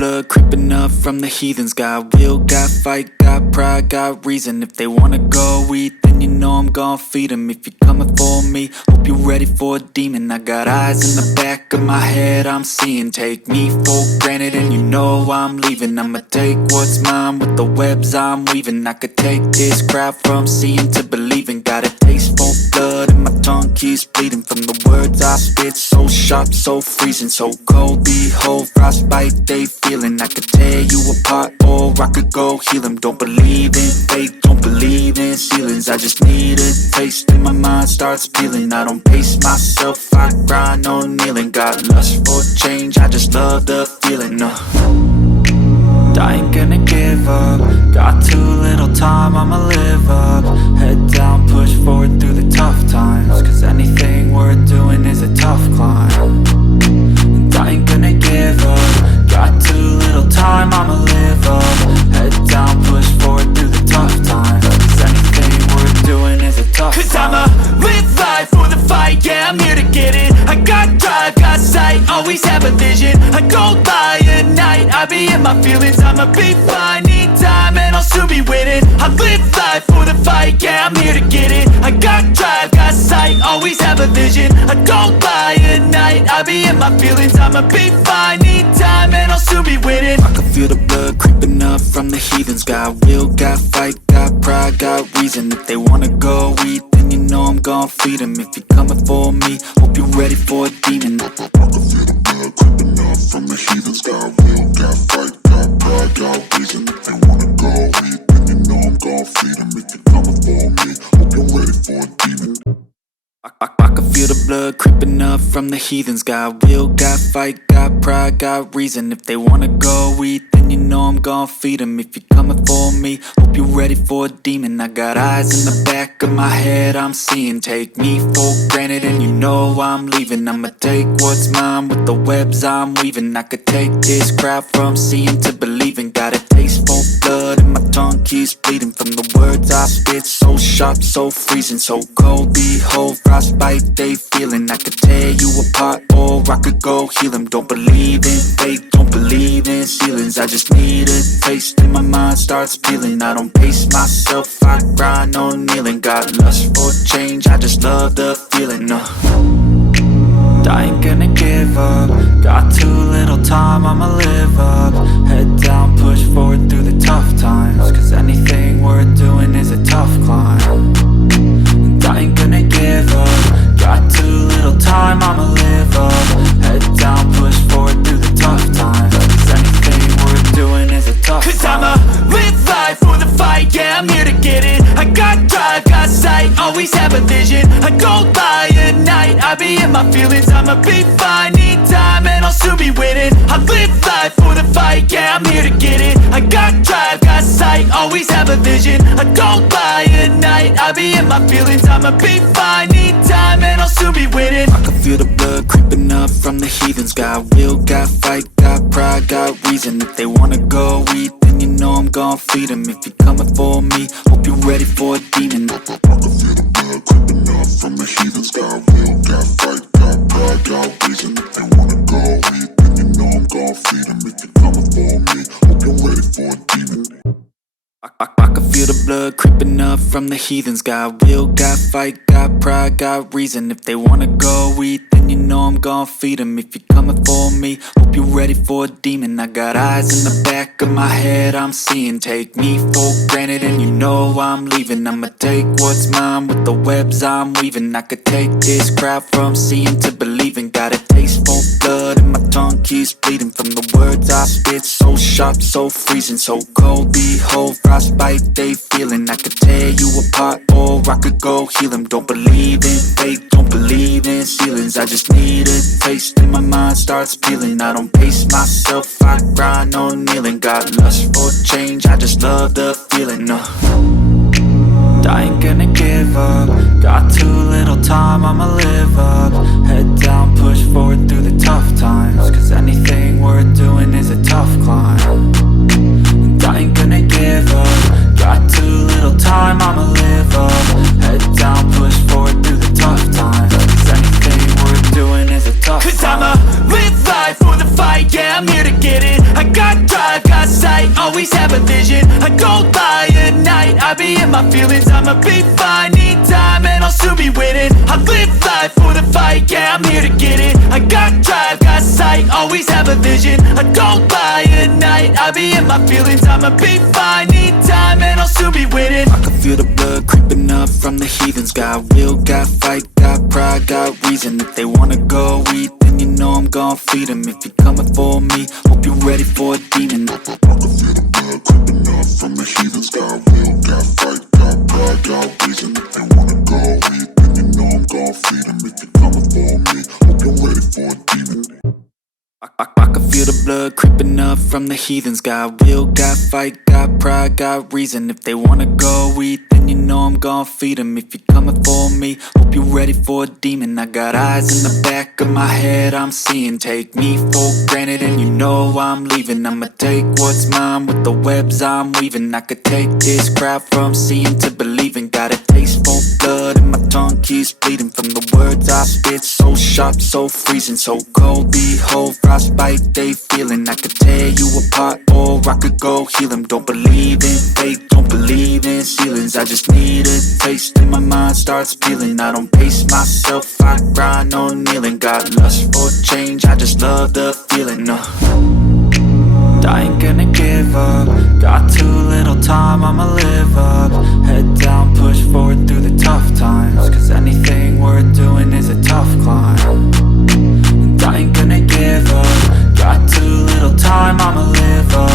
blood creeping up from the heathens. Got will, got fight, got pride, got reason. If they wanna go eat, then you know I'm gon' feed them. If you're coming for me, hope you're ready for a demon. I got eyes in the back of my head, I'm seeing. Take me for granted and you know I'm leaving. I'ma take what's mine with the webs I'm weaving. I could take this crowd from seeing to believing. Got a taste for blood and my tongue keeps bleeding from the words I spit. So sharp, so freezing, so cold. Behold, frostbite they feeling. I could tear you apart or I could go heal them. Don't believe in fate, don't believe in ceilings. I just need a taste and my mind starts peeling. I don't pace myself, I grind on kneeling. Got lust for change, I just love the feeling. I ain't gonna give up. Got too little time, I'ma live up. Head down, push forward through the tough times. Cause anything worth doing is a tough climb. And I ain't gonna give up. Got too little time, I'ma live up. Head down, push forward through the tough times. Cause anything worth doing is a tough climb. Cause I'ma live life for the fight, yeah, I'm here to get it. I got drive, got sight, always have a vision. I go by at night, I be in my feelings. I'ma be fine, need time and I'll soon be winning. I live life for the fight, yeah, I'm here to get it. I got drive, got sight, always have a vision. I go by at night, I be in my feelings. I'ma be fine, need time and I'll soon be winning. I can feel the blood creeping up from the heathens. Got will, got fight, got pride, got reason. If they wanna go eat, then you know I'm gon' feed them. If you're coming for me, hope you're ready for a demon. I can feel the blood creeping up from the heathens. Got will, got fight, got pride, got reason. If they wanna go eat, then you know I'm gon' feed them. If you're coming for me, hope you're ready for a demon. I can feel the blood creeping up from the heathens. Got will, got fight, got pride, got reason. If they wanna go eat, then you know I'm gon' feed them. If you're coming for me, hope you're ready for a demon. I got eyes in the back of my head, I'm seeing. Take me for granted and you know I'm leaving. I'ma take what's mine with the webs I'm weaving. I could take this crowd from seeing to believing. Got a taste for blood and my tongue keeps bleeding from the words I spit. So sharp, so freezing, so cold. Behold, frostbite they feeling. I could tear you apart or I could go heal them. Don't believe in fate, don't believe in ceilings. I just need a taste and my mind starts peeling. I don't pace myself, I grind on kneeling. Got lust for change, I just love the feeling. I ain't gonna give up. Got too little time, I'ma live up. Head down, push forward through the tough times. Cause anything worth doing is a tough climb. And I ain't gonna give up. Got too little time, I'ma live up. Head down, push forward through the tough times. Cause anything worth doing is a tough climb. Cause I'ma live life for the fight, yeah, I'm here to get it. I got drive, got sight, always have a vision. I go by at night, I be in my feelings. I'ma be fine, need time and I'll soon be winning. I live life for the fight, yeah, I'm here to get it. I got drive, got sight, always have a vision. I go by at night, I be in my feelings. I'ma be fine, need time and I'll soon be winning. I can feel the blood creeping up from the heathens. Got will, got fight, got pride, got reason. If they wanna go eat, then you know I'm gon' feed them. If you're coming for me, hope you're ready for a demon. I can feel the blood creeping up from the heathens. Got will, got fight, got pride, got reason. If they wanna go eat, then you know I'm gon' feed them. If you're coming for me, hope you're ready for a demon. I can feel the blood creeping up from the heathens. Got will, got fight, got pride, got reason. If they wanna go eat, then you know I'm gon' feed them. If you're coming for me, hope you're ready for a demon. I got eyes in the back of my head, I'm seeing. Take me for granted and you know I'm leaving. I'ma take what's mine with the webs I'm weaving. I could take this crowd from seeing to believing. Got a taste for blood and my tongue keeps bleeding from the words I spit. So sharp, so freezing, so cold. Behold, frostbite they feeling. I could tear you apart or I could go heal them. Don't believe in fate, don't believe in ceilings. I just need a taste and my mind starts peeling. I don't pace myself, I grind on kneeling. Got lust for change, I just love the feeling. I ain't gonna give up. Got too little time, I'ma live up. Head down, push forward through the tough times. Cause anything worth doing is a tough climb. And I ain't gonna give up. Got too little time, I'ma live up. Head down, push forward through the tough times. Cause anything worth doing is a tough climb. Cause I'ma live life for the fight, yeah, I'm here to get it. I got vision. I don't lie at night, I be in my feelings. I'ma be fine, need time and I'll soon be winning. I live life for the fight, yeah, I'm here to get it. I got drive, got sight, always have a vision. I don't lie at night, I be in my feelings. I'ma be fine, need time and I'll soon be winning. I can feel the blood creeping up from the heathens. Got will, got fight, got pride, got reason. If they wanna go eat, then you know I'm gon' feed them. If you're coming for me, hope you're ready for a demon. I can feel the blood creeping up from the heathens. Got will, got fight, got pride, got reason. If they wanna go eat, then you know I'm gon' feed them. If you're coming for me, hope you're ready for a demon. I can feel the blood creeping up from the heathens. Got will, got fight, got pride, got reason. If they wanna go eat, then you know I'm gon' feed them. If you're coming for me, hope you're ready for a demon. I got eyes in the back of my head, I'm seeing. Take me for granted and you know I'm leaving. I'ma take what's mine with the webs I'm weaving. I could take this crowd from seeing to believing. Got a taste for blood and my tongue keeps bleeding from the words I spit. So sharp, so freezing, so cold. Behold, frostbite they feeling. I could tear you apart or I could go heal them. Don't believe in fate, don't believe in ceilings. I just need a taste and my mind starts peeling. I don't pace myself, I grind on kneeling. Got lust for change, I just love the feeling. I ain't gonna give up. Got too little time, I'ma live up. Head down, push forward through the tough times. Cause anything worth doing is a tough climb. And I ain't gonna give up. Got too little time, I'ma live up.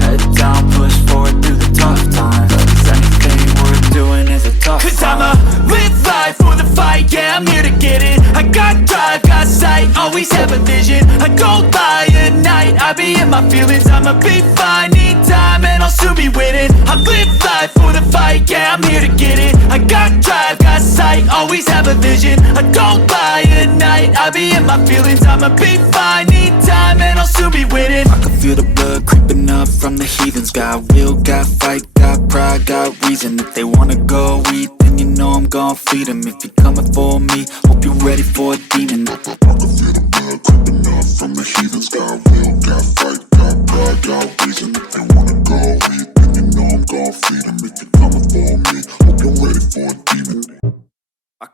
Head down, push forward through the tough times. Cause anything worth doing is a tough climb. Cause I'ma live life for the fight, yeah, I'm here to get it. I got drive, got sight, always have a vision. I don't lie at night, I be in my feelings. I'ma be fine, need time and I'll soon be winning. I live life for the fight, yeah, I'm here to get it. I got drive, got sight, always have a vision. I don't lie at night, I be in my feelings. I'ma be fine, need time and I'll soon be winning. I can feel the blood creeping up from the heathens. Got will, got fight, got pride, got reason. If they wanna go eat, then you know I'm gon' feed them. If you're coming for me, hope you're ready for a demon. I can feel the blood creeping up from the heathens. Got will, got fight, got pride, got reason. If they wanna go eat, then you know I'm gon' feed them. If you're coming for me, hope you're ready for a demon.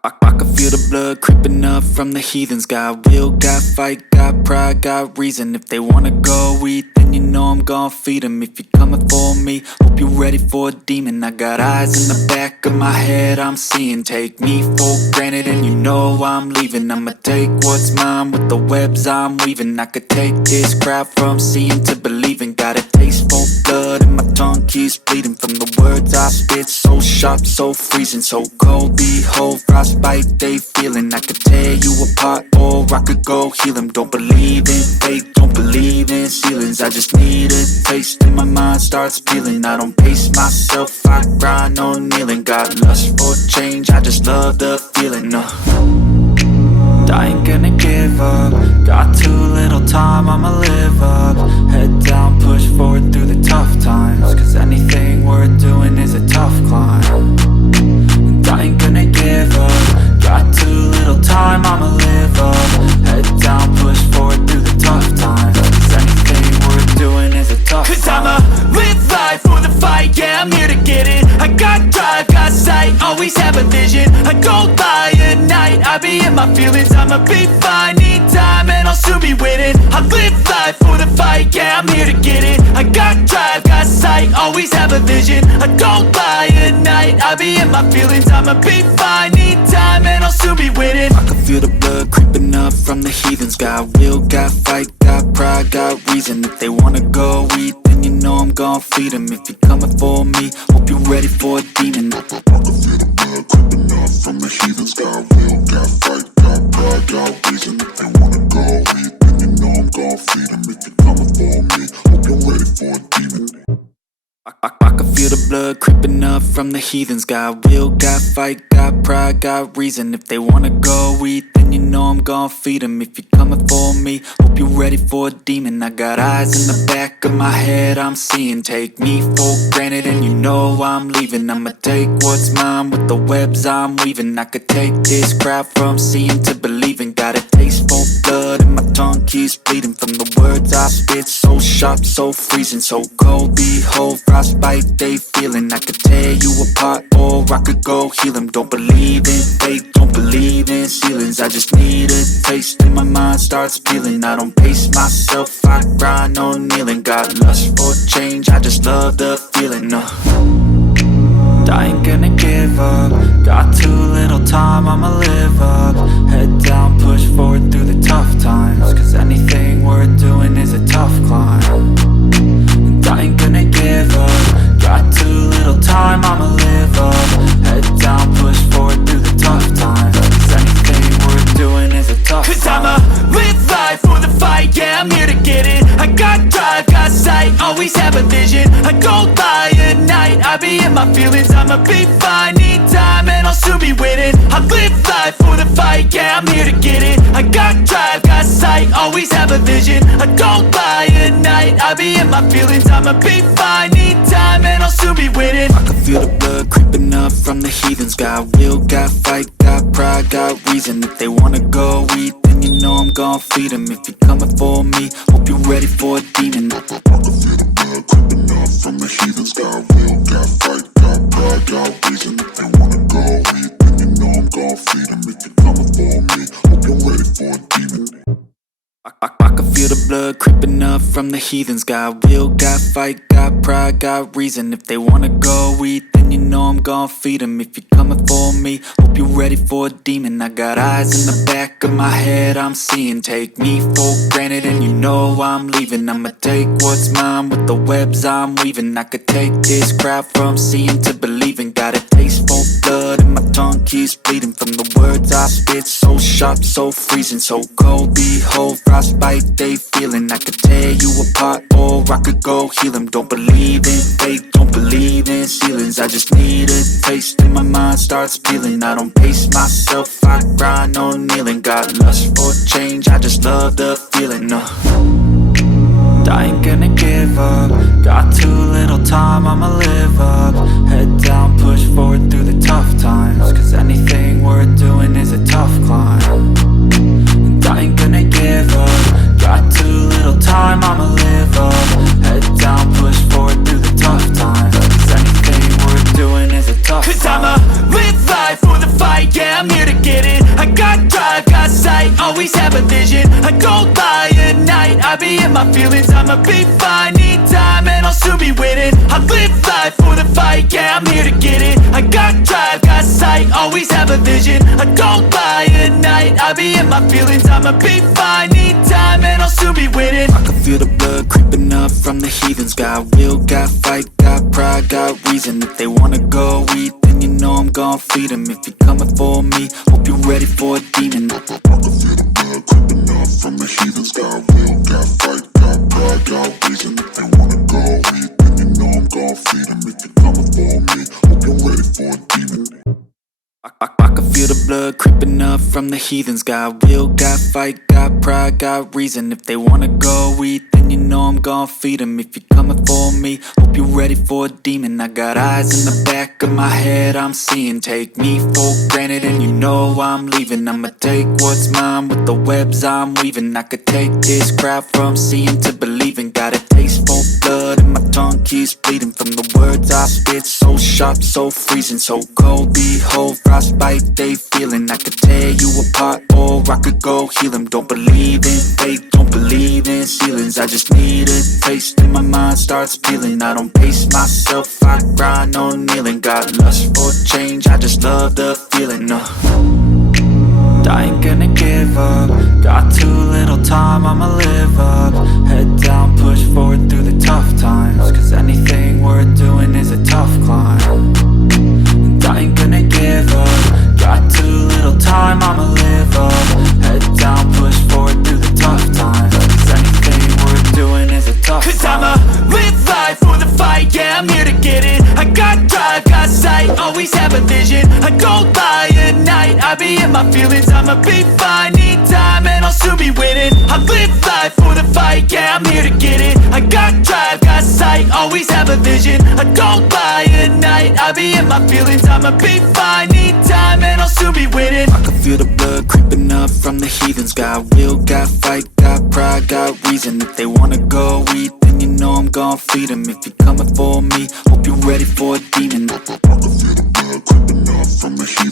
I can feel the blood creeping up from the heathens. Got will, got fight, got pride, got reason. If they wanna go eat, then you know I'm gon' feed them. If you're coming for me, hope you're ready for a demon. I got eyes in the back of my head, I'm seeing. Take me for granted and you know I'm leaving. I'ma take what's mine with the webs I'm weaving. I could take this crowd from seeing to believing. Got a taste for blood and my tongue keeps bleeding from the words I spit. So sharp, so freezing, so cold. Behold, frostbite they feeling. I could tear you apart or I could go heal them. Don't believe in fate, don't believe in ceilings. I just need a taste and my mind starts peeling. I don't pace myself, I grind on kneeling. Got lust for change, I just love the feeling. I spit so sharp, so freezing, so cold. Behold, frostbite they feeling. I could tear you apart or I could go heal them. Don't believe in fate, don't believe in ceilings. I just need a taste and my mind starts peeling. I don't pace myself, I grind on kneeling. Got lust for change, I just love the feeling. I ain't gonna give up. Got too little time, I'ma live up. Head down, push forward through the tough times. Cause anything worth doing is a tough climb. And I ain't gonna give up. Got too little time, I'ma live up. Head down, push forward through the tough times. Cause anything worth doing is a tough climb. Cause I'ma live life for the fight, yeah, I'm here to get it. I got drive, got sight, always have a vision. I don't lie at night, I be in my feelings. I'ma be fine, need time and I'll soon be winning. I live life for the fight, yeah, I'm here to get it. I got drive, got sight, always have a vision. I don't lie at night, I be in my feelings. I'ma be fine, need time and I'll soon be winning. I can feel the blood creeping up from the heathens. Got will, got fight, got pride, got reason. If they wanna go eat, then you know I'm gon' feed them. If you're coming for me, hope you're ready for a demon. I can feel the blood creeping up from the heathens. Got will, got fight, got pride, got reason. If they wanna go eat, then you know I'm gon' feed them. If you're coming for me, hope you're ready for a demon. I can feel the blood creeping up from the heathens. Got will, got fight, got pride, got reason. If they wanna go eat, then you know I'm gon' feed them. If you're coming for me, hope you're ready for a demon. I got eyes in the back of my head, I'm seeing. Take me for granted and you know I'm leaving. I'ma take what's mine with the webs I'm weaving. I could take this crowd from seeing to believing. Got a taste for blood and my tongue keeps bleeding from the words I spit so sharp, so freezing, so cold. Behold, frostbite they feeling. I could tear you apart or I could go heal them. Don't believe in fate, don't believe in ceilings. I just need a taste and my mind starts peeling. I don't pace myself, I grind on kneeling. Got lust for change, I just love the feeling. I ain't gonna give up. Got too little time, I'ma live up. Head down, push forward through the tough times. Cause anything worth doing is a tough climb. And I ain't gonna give up. Got too little time, I'ma live up. Head down, push forward through the tough times. Cause anything worth doing is a tough climb. Cause I'ma live life for the fight, yeah, I'm here to get it. I got drive, got sight, always have a vision. I go by at night, I be in my feelings. I'ma be fine, need time and I'll soon be winning. I live life for the fight, yeah, I'm here to get it. I got drive, got sight, always have a vision. I go by at night, I be in my feelings. I'ma be fine, need time and I'll soon be winning. I can feel the blood creeping up from the heathens. Got will, got fight, got pride, got reason. If they wanna go eat, then you know I'm gon' feed them. If you're coming for me, hope you're ready for a demon. I can feel the blood creeping up from the heathens. Got will, got fight, got pride, got reason. If they wanna go eat, then you know I'm gon' feed them. If you're coming for me, hope you're ready for a demon. I can feel the blood creeping up from the heathens. Got will, got fight, got pride, got reason. If they wanna go eat, then you know I'm gon' feed them. If you're coming for me, hope you're ready for a demon. I got eyes in the back of my head, I'm seeing. Take me for granted and you know I'm leaving. I'ma take what's mine with the webs I'm weaving. I could take this crowd from seeing to believing. Got a taste for blood and my tongue keeps bleeding. From the words I spit, so sharp, so freezing, so cold. Behold, frostbite they feeling. I could tear you apart or I could go heal them. Don't believe in fate, don't believe in ceilings. I just need a taste and my mind starts peeling. I don't pace myself, I grind on kneeling. Got lust for change, I just love the feeling. I ain't gonna give up. Got too little time, I'ma live up. Head down, push forward through the tough times. Cause anything worth doing is a tough climb. And I ain't gonna give up. Got too little time, I'ma live up. Head down, push forward through the tough times. Cause anything worth doing is a tough climb. Cause I'ma live life for the fight, yeah, I'm here to get it. I got drive, got sight, always have a vision. I go by at night, I be in my feelings. I'ma be fine, need time and I'll soon be winning. I live life for the fight, yeah, I'm here to get it. I got drive, got sight, always have a vision. I go by at night, I be in my feelings. I'ma be fine, need time and I'll soon be winning. I can feel the blood creeping up from the heathens. Got will, got fight, got pride, got reason. If they wanna go eat, then you know I'm gon' feed them. If you're coming for me, hope you're ready for a demon. I can feel the blood creeping up from the heathens. Got will, got fight, got pride, got reason. If they wanna go eat, then you know I'm gon' feed them. If you're coming for me, hope you're ready for a demon. I can feel the blood creeping up from the heathens. Got will, got fight, got pride, got reason. If they wanna go eat, then you know I'm gon' feed them. If you're coming for me, hope you're ready for a demon. I got eyes in the back of my head, I'm seeing. Take me for granted and you know I'm leaving. I'ma take what's mine with the webs I'm weaving. I could take this crowd from seeing to believing. Got a taste for blood and my tongue keeps bleeding. From the words I spit, so sharp, so freezing, so cold. Behold, frostbite they feeling. I could tear you apart or I could go heal them. Don't believe in fate, don't believe in ceilings. I just need a taste and my mind starts peeling. I don't pace myself, I grind on kneeling. Got lust for change, I just love the feeling. I ain't gonna give up. Got too little time, I'ma live up. Head down, push forward through the tough times. Cause anything worth doing is a tough climb. And I ain't gonna give up. Got too little time, I'ma live up. Head down, push forward through the tough times. Cause anything worth doing is a tough climb. Cause I'ma live life for the fight, yeah, I'm here to get it. I got drive, got sight, always have a vision. I go by at night, I be in my feelings. I'ma be fine, need time and I'll soon be winning. I live life for the fight, yeah, I'm here to get it. I got drive, got sight, always have a vision. I go by at night, I be in my feelings. I'ma be fine, need time and I'll soon be winning. I can feel the blood creeping up from the heathens. Got will, got fight, got pride, got reason. reason. If they wanna go eat, then you know I'm gon' feed them. If you're coming for me, hope you're ready for a demon. I can feel the blood creeping up from the heat.